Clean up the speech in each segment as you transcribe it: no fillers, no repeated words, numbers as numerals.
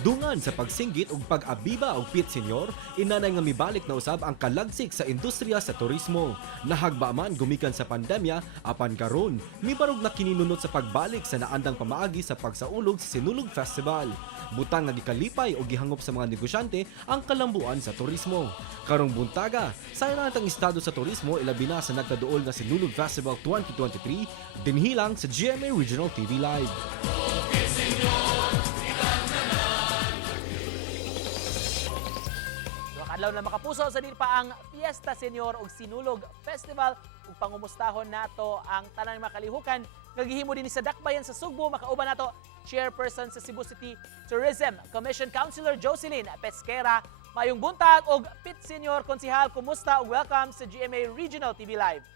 Dungan sa pagsinggit ug pag-abiba og pit senyor, inanay nga mibalik na usab ang kalagsik sa industriya sa turismo. Nahagba man gumikan sa pandemya, apan karon mibarog na kininunot sa pagbalik sa naandang pamaagi sa pagsaulog sa Sinulog Festival. Butang nga gikalipay o gihangop sa mga negosyante ang kalambuan sa turismo. Karong buntaga, sa natang estado sa turismo ilabi na sa nagkaduol na Sinulog Festival 2023 dinhilang sa GMA Regional TV Live. Adlaw na makapuso sa din pa ang Fiesta Senyor og Sinulog Festival ug pangumustahon nato ang tanan mga kalihukan nga gihimo dinhi sa Dakbayan sa Sugbo. Makauban nato chairperson sa Cebu City Tourism Commission Councilor Joy Pesquera. Mayong buntag og Pit Senyor Konsihal, kumusta ug welcome sa GMA Regional TV Live.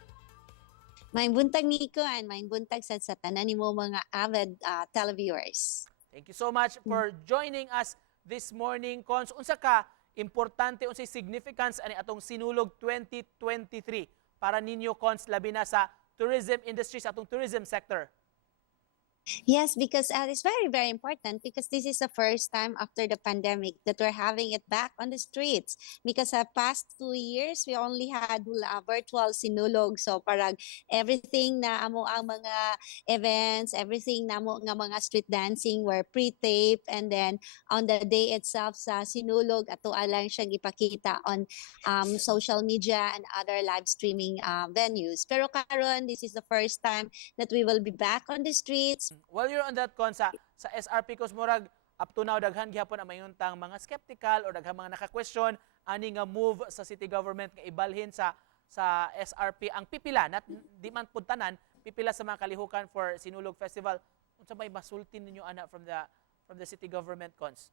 Mayong buntag Nico and mayong buntag sa tanan nimo mga avid televiewers. Thank you so much for joining us this morning. Cons, unsa ka importante unsay significance ani atong Sinulog 2023 para ninyo, Cons, labi na sa tourism industry, sa atong tourism sector? Yes, because it's very, very important because this is the first time after the pandemic that we're having it back on the streets. Because past 2 years, we only had virtual sinulog. So parang everything na amo ang mga events, everything na amo nga mga street dancing were pre-taped, and then on the day itself sa sinulog, ato lang siyang ipakita on social media and other live streaming venues. Pero karon, this is the first time that we will be back on the streets. While you're on that, Con, sa SRP Cos Murag, up to now, daghan gihapon ang mayuntang mga skeptical o daghan mga naka-question ani nga move sa city government nga ibalhin sa SRP ang pipila, not di man puntanan, pipila sa mga kalihukan for Sinulog Festival. Unsa may masultin ninyo ana from the city government, Cons?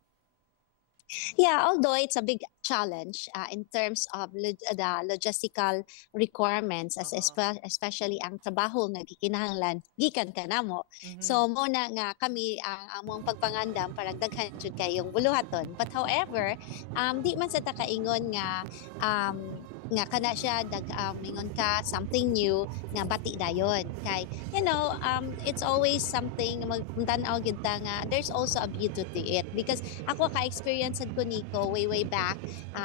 Yeah, although it's a big challenge in terms of the logistical requirements, especially ang trabaho nga gikinahanglan gikan kanamo. So mo na nga kami ang among pagpangandam para daghan jud kayong buluhaton. But however, di man sa takaingon nga kana siya mingon ka something new nga bati dayon kay it's always something magtanaw gyud ta nga there's also a beauty to it, because ako ka-experience sad ko niko way back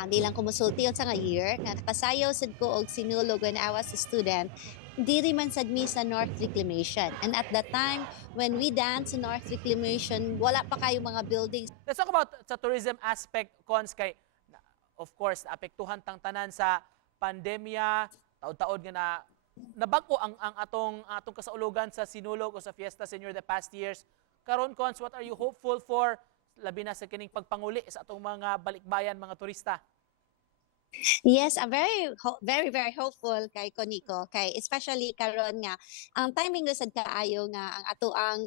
di lang ko musulti sa nga year nga nakasayaw sad ko og sinulog when I was a student diri man sad mi sa North Reclamation, and at that time when we dance sa North Reclamation wala pa kayo mga buildings. Let's talk about sa tourism aspect, Cons, kay of course apektuhan tang tanan sa pandemya, taod-taod nga nabago ang atong kasaulogan sa Sinulog o sa Fiesta Senyor the past years. Karon, Cons, what are you hopeful for labi na sa kining pagpanguli sa atong mga balikbayan, mga turista? Yes, I'm very hopeful kay Koniko, kay especially karon nga ang timing sad kaayo nga ang ato ang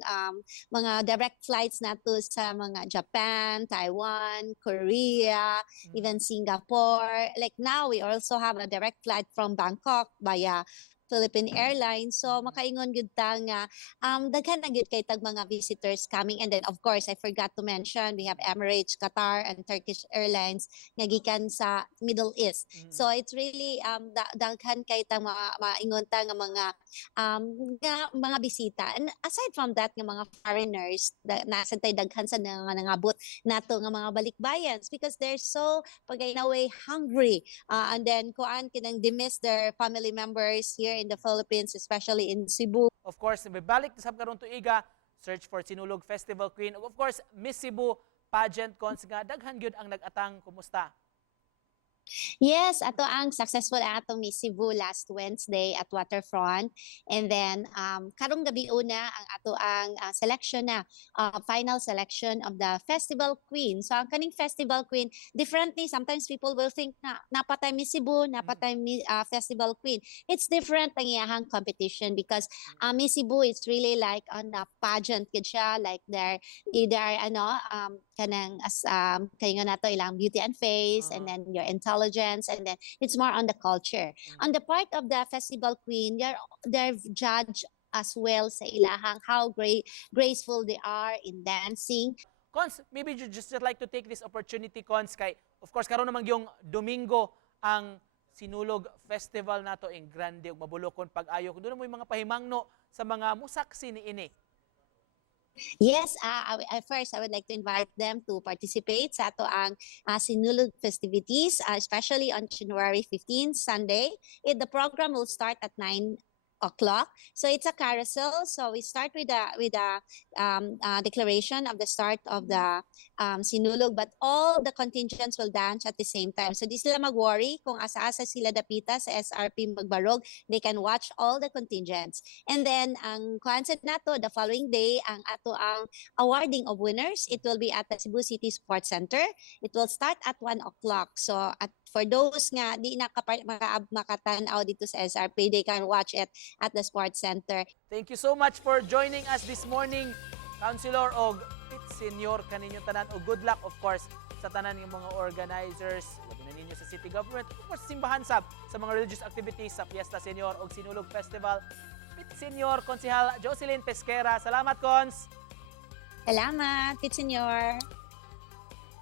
mga direct flights nato sa mga Japan, Taiwan, Korea, even Singapore. Like now we also have a direct flight from Bangkok via Philippine Airlines. So makaingon gyud ta nga daghan na gyud kay tag mga visitors coming, and then of course I forgot to mention we have Emirates, Qatar and Turkish Airlines nga gikan sa Middle East. So it's really daghan kay tag maingon ta nga mga bisita. And aside from that nga mga foreigners nasa tay daghan sa nangabot nato nga mga balikbayans, because they're so pagay na way hungry and then kuan kinang miss their family members here in the Philippines, especially in Cebu. Of course, balik sa karon tuiga, search for Sinulog Festival Queen. Of course, Miss Cebu pageant, Cons, nga daghan gyud ang nagatang. Kumusta? Yes, ato ang successful atong Miss Cebu last Wednesday at Waterfront, and then karong gabi una ang ato ang selection na final selection of the Festival Queen. So ang kaning Festival Queen differently, sometimes people will think na napatay Miss Cebu, napatay Festival Queen. It's different ang iyahang competition because Miss Cebu is really like on a pageant gid siya, like they're either kanang kayo nga nato ilang beauty and face, and then your intelligence, and then it's more on the culture. On the part of the Festival Queen, they're judged as well sa ilahang how graceful they are in dancing. Cons, maybe you just like to take this opportunity, Cons, kay of course karon namang yung Domingo ang Sinulog Festival nato in grande ug mabulokon pag-ayo. Doon mo yung mga pahimangno sa mga musaksi ni ini. Yes, first I would like to invite them to participate sa ato ang Sinulog festivities, especially on January 15, Sunday. The program will start at 9 o'clock. So it's a carousel. So we start with a declaration of the start of the Sinulog, but all the contingents will dance at the same time. So di sila mag-worry kung asa-asa sila dapita sa SRP magbarog. They can watch all the contingents. And then ang concert nato the following day ang ato ang awarding of winners. It will be at the Cebu City Sports Center. It will start at 1 o'clock. So for those nga di makatanaw dito sa SRP, they can watch it at the Sports Center. Thank you so much for joining us this morning, Councilor og Senyor kaninyo tanan, o good luck of course sa tanan ng mga organizers, labi na ninyo sa city government, of course simbahan sa mga religious activities sa Fiesta Senyor og Sinulog Festival. Senyor Konsehal Jocelyn Pesquera, salamat Cons. Salamat, Senyor.